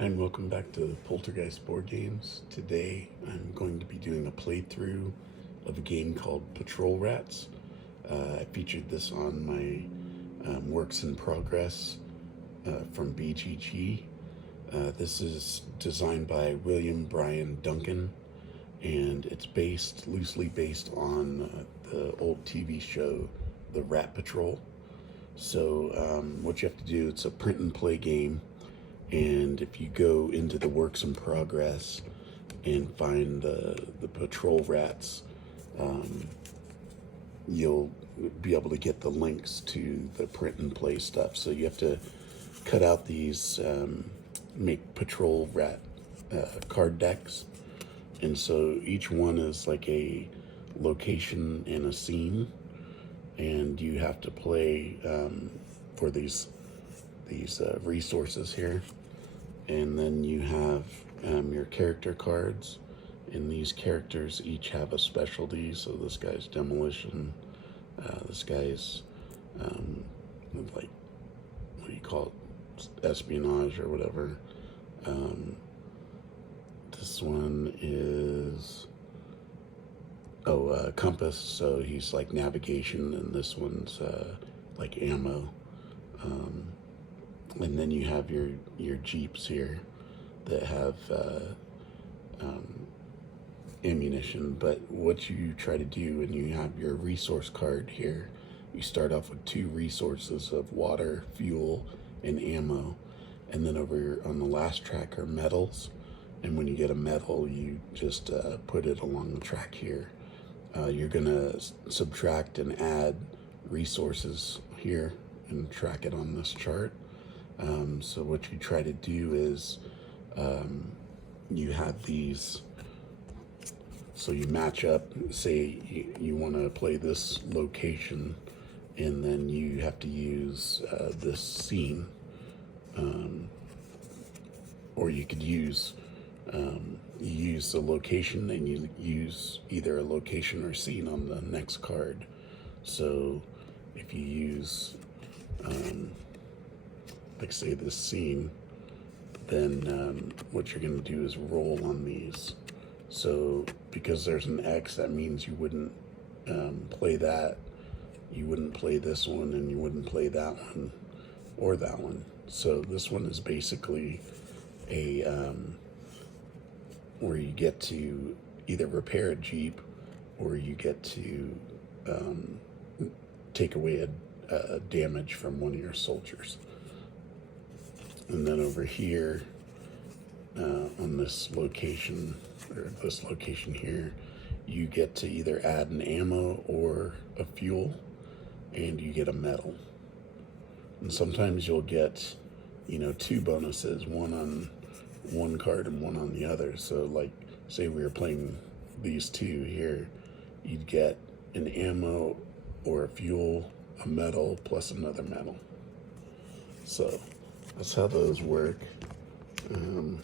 And welcome back to Poltergeist Board Games. Today I'm going to be doing a playthrough of a game called Patrol Rats. I featured this on my works in progress from BGG. This is designed by Bryon Duncan, and it's loosely based on the old TV show, The Rat Patrol. So what you have to do, it's a print and play game. And if you go into the works in progress and find the patrol rats, you'll be able to get the links to the print and play stuff. So you have to cut out these, make patrol rat card decks. And so each one is like a location and a scene. And you have to play for these resources here. And then you have your character cards, and these characters each have a specialty. So this guy's demolition, this guy's like, what do you call it, espionage or whatever. This one is compass, so he's like navigation, and this one's like ammo. And then you have your jeeps here that have ammunition. But what you try to do, and you have your resource card here, you start off with 2 resources of water, fuel, and ammo. And then over on the last track are metals. And when you get a metal, you just put it along the track here. You're gonna subtract and add resources here and track it on this chart. So what you try to do is you have these, so you match up, say you want to play this location, and then you have to use this scene, or you could use you use the location, and you use either a location or scene on the next card. So if you use like say this scene, then what you're going to do is roll on these. So because there's an X, that means you wouldn't play that, you wouldn't play this one, and you wouldn't play that one or that one. So this one is basically a where you get to either repair a Jeep, or you get to take away a damage from one of your soldiers. And then over here, on this location, or this location here, you get to either add an ammo or a fuel, and you get a metal. And sometimes you'll get, 2 bonuses, one on one card and one on the other. So like, say we were playing these 2 here, you'd get an ammo or a fuel, a metal, plus another metal. So that's how those work. And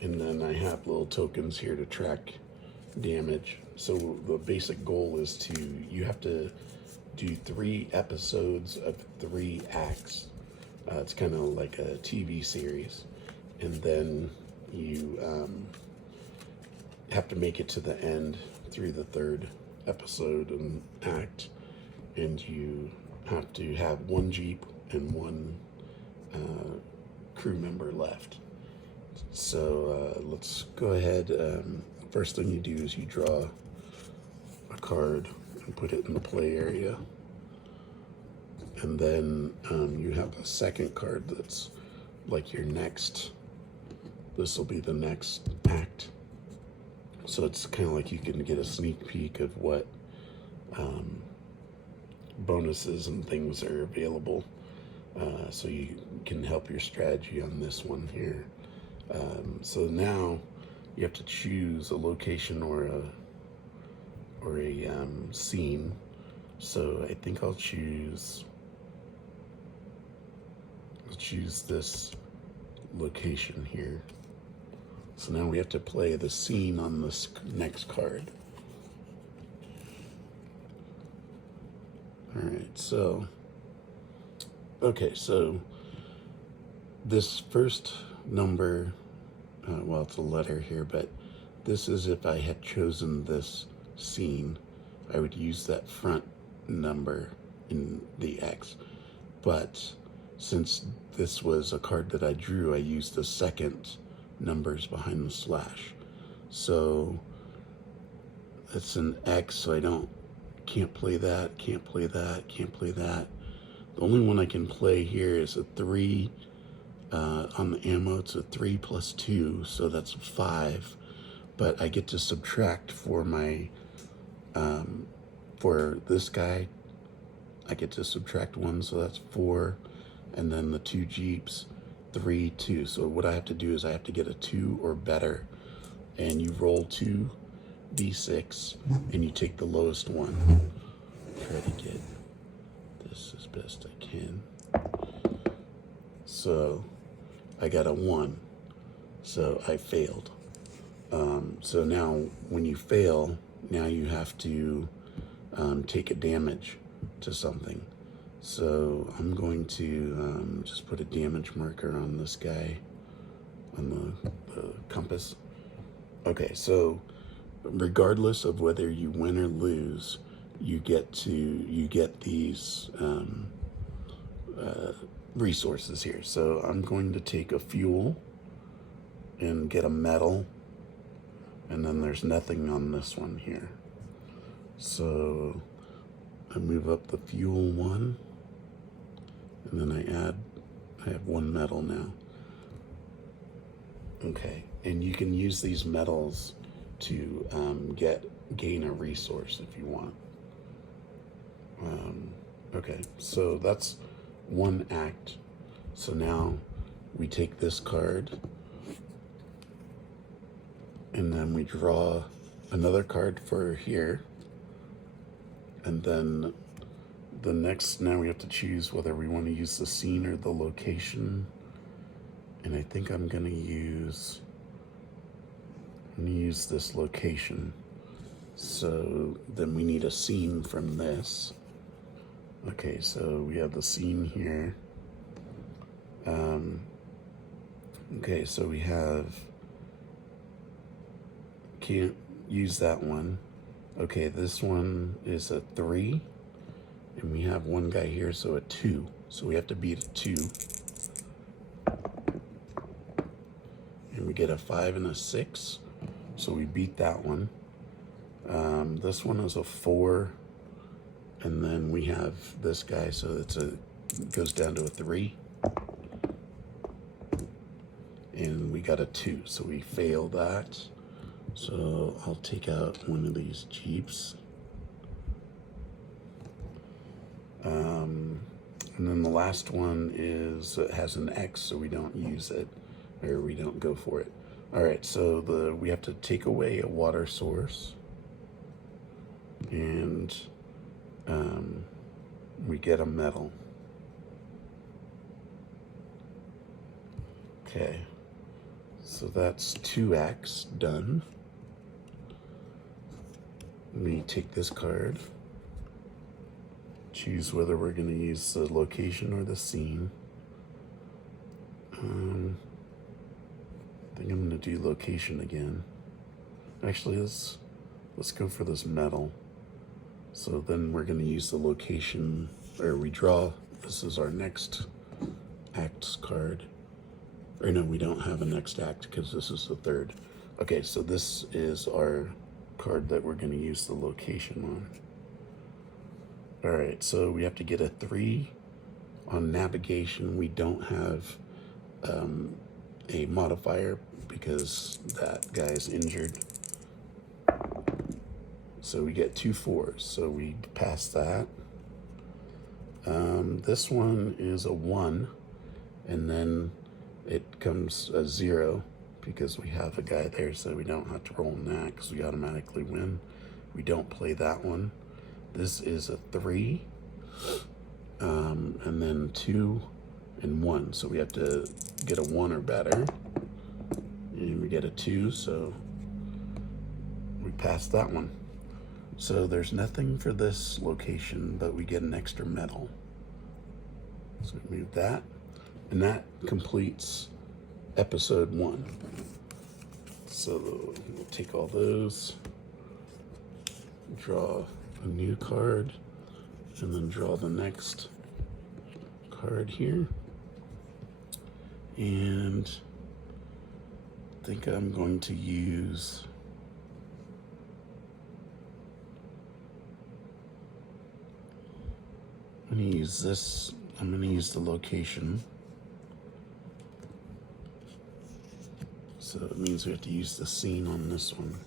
then I have little tokens here to track damage. So the basic goal is you have to do 3 episodes of 3 acts. It's kind of like a TV series. And then you have to make it to the end through the 3rd episode and act. And you have to have 1 Jeep and 1 crew member left. So let's go ahead. First thing you do is you draw a card and put it in the play area. And then you have a second card that's like your next, this will be the next act. So it's kind of like you can get a sneak peek of what bonuses and things are available. So you can help your strategy on this one here. So now you have to choose a location or a scene. So I think I'll choose this location here. So now we have to play the scene on this next card. All right, so okay, so this first number, well, it's a letter here, but this is if I had chosen this scene, I would use that front number in the X. But since this was a card that I drew, I used the second numbers behind the slash. So it's an X, so I can't play that, can't play that, can't play that. The only one I can play here is a 3 on the ammo. It's a 3 plus 2, so that's 5. But I get to subtract for my, for this guy, I get to subtract 1, so that's 4. And then the 2 Jeeps, 3, 2. So what I have to do is I have to get a 2 or better. And you roll 2 D6, and you take the lowest one. Try to get this as best I can. So I got a 1, so I failed. So now when you fail, now you have to take a damage to something. So I'm going to just put a damage marker on this guy on the compass. Okay, so regardless of whether you win or lose, you get these resources here. So I'm going to take a fuel and get a metal, and then there's nothing on this one here. So I move up the fuel 1, and then I have 1 metal now. Okay, and you can use these metals to gain a resource if you want. Okay, so that's 1 act. So now we take this card, and then we draw another card for here. And then the next, now we have to choose whether we want to use the scene or the location. And I think I'm gonna use this location. So then we need a scene from this. Okay, so we have the scene here. Okay, so we have, can't use that one. Okay, this one is a 3, and we have 1 guy here, so a 2. So we have to beat a 2. And we get a 5 and a 6, so we beat that one. This one is a 4, and then we have this guy, so it goes down to a 3. And we got a 2, so we fail that. So I'll take out one of these Jeeps. And then the last one has an X, so we don't use it, or we don't go for it. All right, so we have to take away a water source, and we get a metal. Okay, so that's 2X done. We take this card, choose whether we're going to use the location or the scene. I think I'm going to do location again. Actually, let's go for this metal. So then we're going to use the location, or we draw. This is our next acts card. Or no, we don't have a next act because this is the 3rd. Okay, so this is our card that we're going to use the location on. All right, so we have to get a 3 on navigation. We don't have a modifier because that guy's injured. So we get 2 4s, so we pass that. This one is a 1, and then it comes a 0 because we have a guy there, so we don't have to roll on that because we automatically win. We don't play that one. This is a 3, and then 2 and 1, so we have to get a 1 or better, and we get a 2, so we pass that one. So there's nothing for this location, but we get an extra metal. So we move that, And that completes episode 1. So we'll take all those, draw a new card, and then draw the next card here. And I think I'm going to use this. I'm going to use the location. So it means we have to use the scene on this one.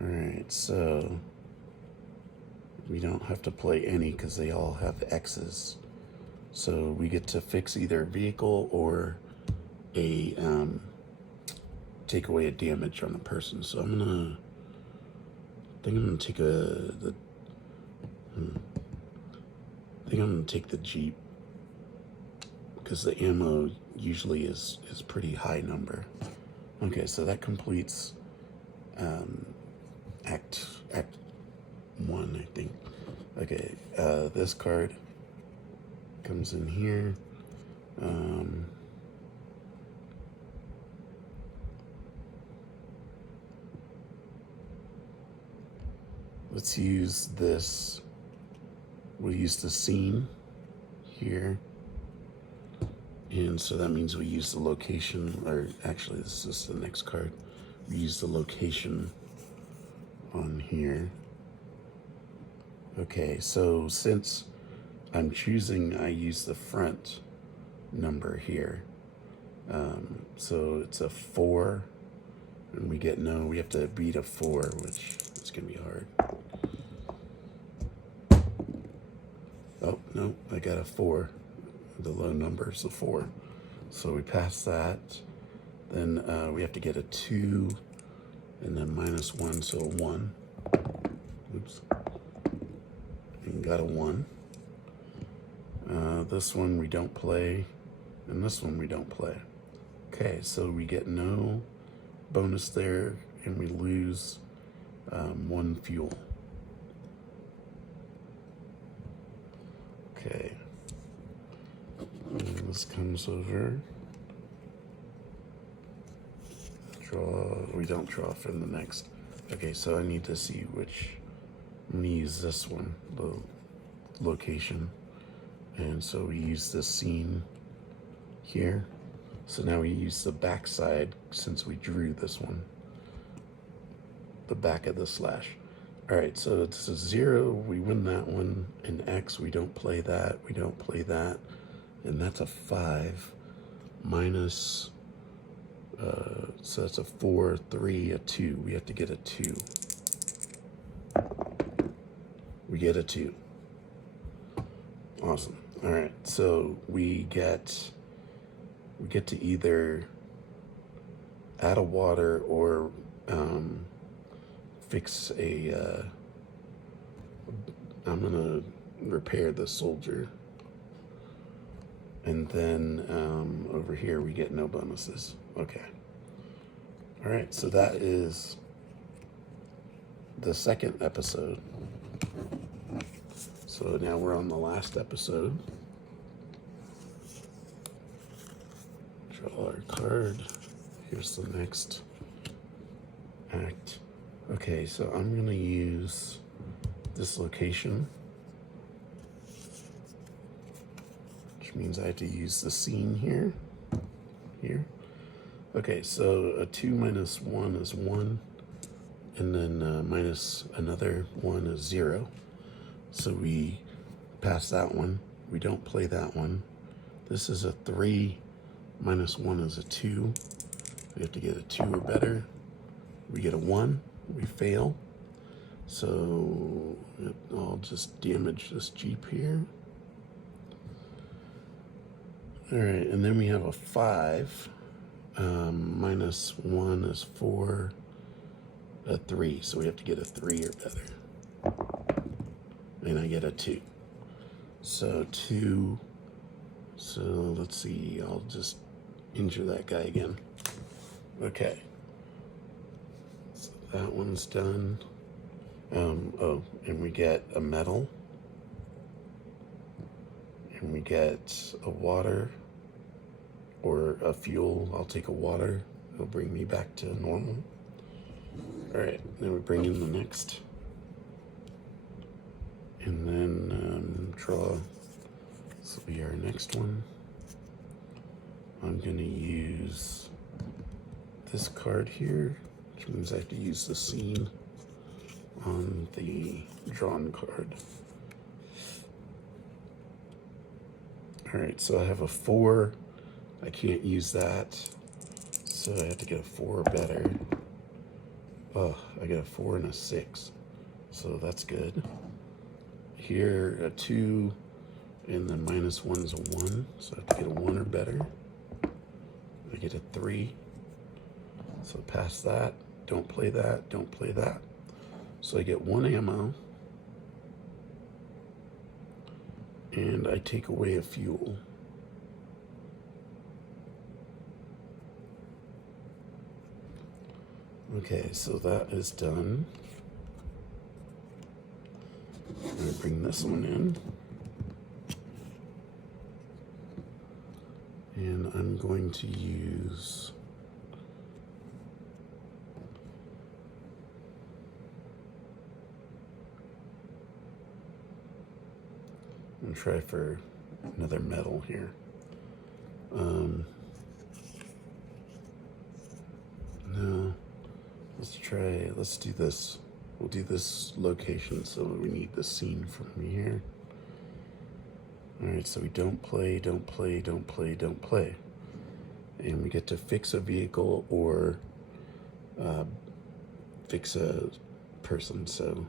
All right, so we don't have to play any because they all have X's. So we get to fix either a vehicle or a take away a damage on a person. So I think I'm gonna take the Jeep because the ammo usually is pretty high number. Okay, so that completes act 1, I think. Okay, this card comes in here. Let's use this. We'll use the scene here. And so that means we use the location, or actually this is the next card. We use the location on here. Okay, so since I'm choosing, I use the front number here. So it's a 4, and we have to beat a 4, which is gonna be hard. Oh, no, I got a 4. The low number is a 4. So we pass that. Then we have to get a 2, and then -1, so a 1. Oops. And got a 1. This one we don't play, and this one we don't play. Okay, so we get no bonus there, and we lose 1 fuel. Okay. And this comes over. We don't draw from the next. Okay, so I need to see which. I'm gonna use this one, the location. And so we use the scene here. So now we use the back side since we drew this one. The back of the slash. All right, so it's a 0, we win that one. And X, we don't play that, we don't play that. And that's a 5 minus, so that's a 4, 3, a 2. We have to get a 2. We get a 2. Awesome. All right, so we get to either add a water or fix a. I'm gonna repair the soldier. And then over here we get no bonuses. Okay. All right, so that is the second episode. So now we're on the last episode. Draw our card. Here's the next act. Okay, so I'm gonna use this location, which means I have to use the scene here. Okay, so a 2 minus 1 is 1, and then minus another 1 is 0. So we pass that one. We don't play that one. This is a 3, minus 1 is a 2. We have to get a 2 or better. We get a 1, we fail. So I'll just damage this Jeep here. All right, and then we have a 5. Minus 1 is 4, a 3. So we have to get a 3 or better. And I get a 2. So 2. So let's see, I'll just injure that guy again. Okay. So that one's done. Oh, and we get a medal. And we get a water. or a fuel. I'll take a water. It'll bring me back to normal. All right, then we bring in the next. And then draw, this will be our next one. I'm gonna use this card here, which means I have to use the scene on the drawn card. All right, so I have a 4. I can't use that, so I have to get a 4 or better. Oh, I got a 4 and a 6, so that's good. Here, a 2, and then -1 is a 1, so I have to get a 1 or better. I get a 3, so past that, don't play that, don't play that. So I get 1 ammo, and I take away a fuel. Okay, so that is done. I'm going to bring this one in. And I'm going to use I'm going to try for another metal here. No, let's do this. We'll do this location, so we need the scene from here. All right, so we don't play, don't play, don't play, don't play. And we get to fix a vehicle or fix a person, so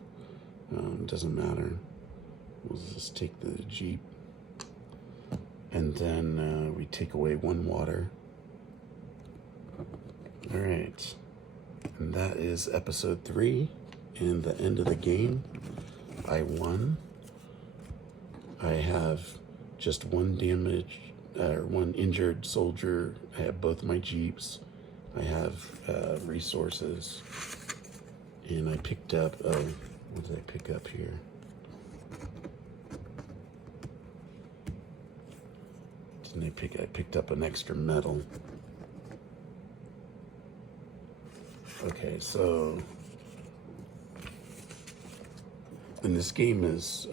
it doesn't matter. We'll just take the Jeep. And then we take away 1 water. All right, and that is episode 3 and the end of the game. I won. I have just 1 damage, or 1 injured soldier. I have both my Jeeps. I have resources, and I picked up, what did I pick up here? I picked up an extra medal. Okay, so, and this game is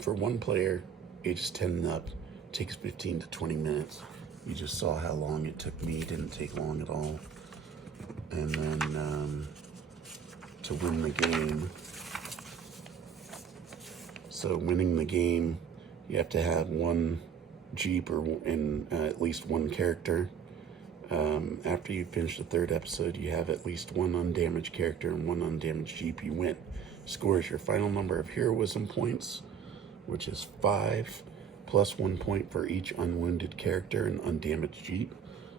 for one player, ages 10 and up, takes 15 to 20 minutes. You just saw how long it took me. It didn't take long at all. And then to win the game, so winning the game, you have to have 1 Jeep and at least 1 character. After you finish the 3rd episode, you have at least 1 undamaged character and 1 undamaged Jeep. You win. Score is your final number of heroism points, which is 5, plus 1 point for each unwounded character and undamaged Jeep.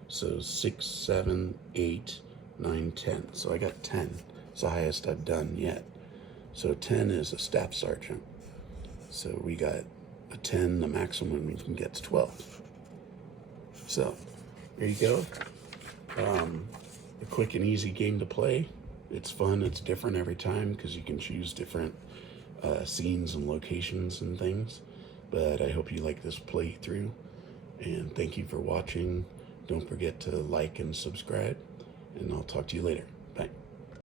So 6, 7, 8, 9, 10. So I got 10. It's the highest I've done yet. So 10 is a staff sergeant. So we got a 10, the maximum we can get is 12. So there you go. A quick and easy game to play. It's fun, it's different every time because you can choose different scenes and locations and things. But I hope you like this playthrough, and thank you for watching. Don't forget to like and subscribe, and I'll talk to you later.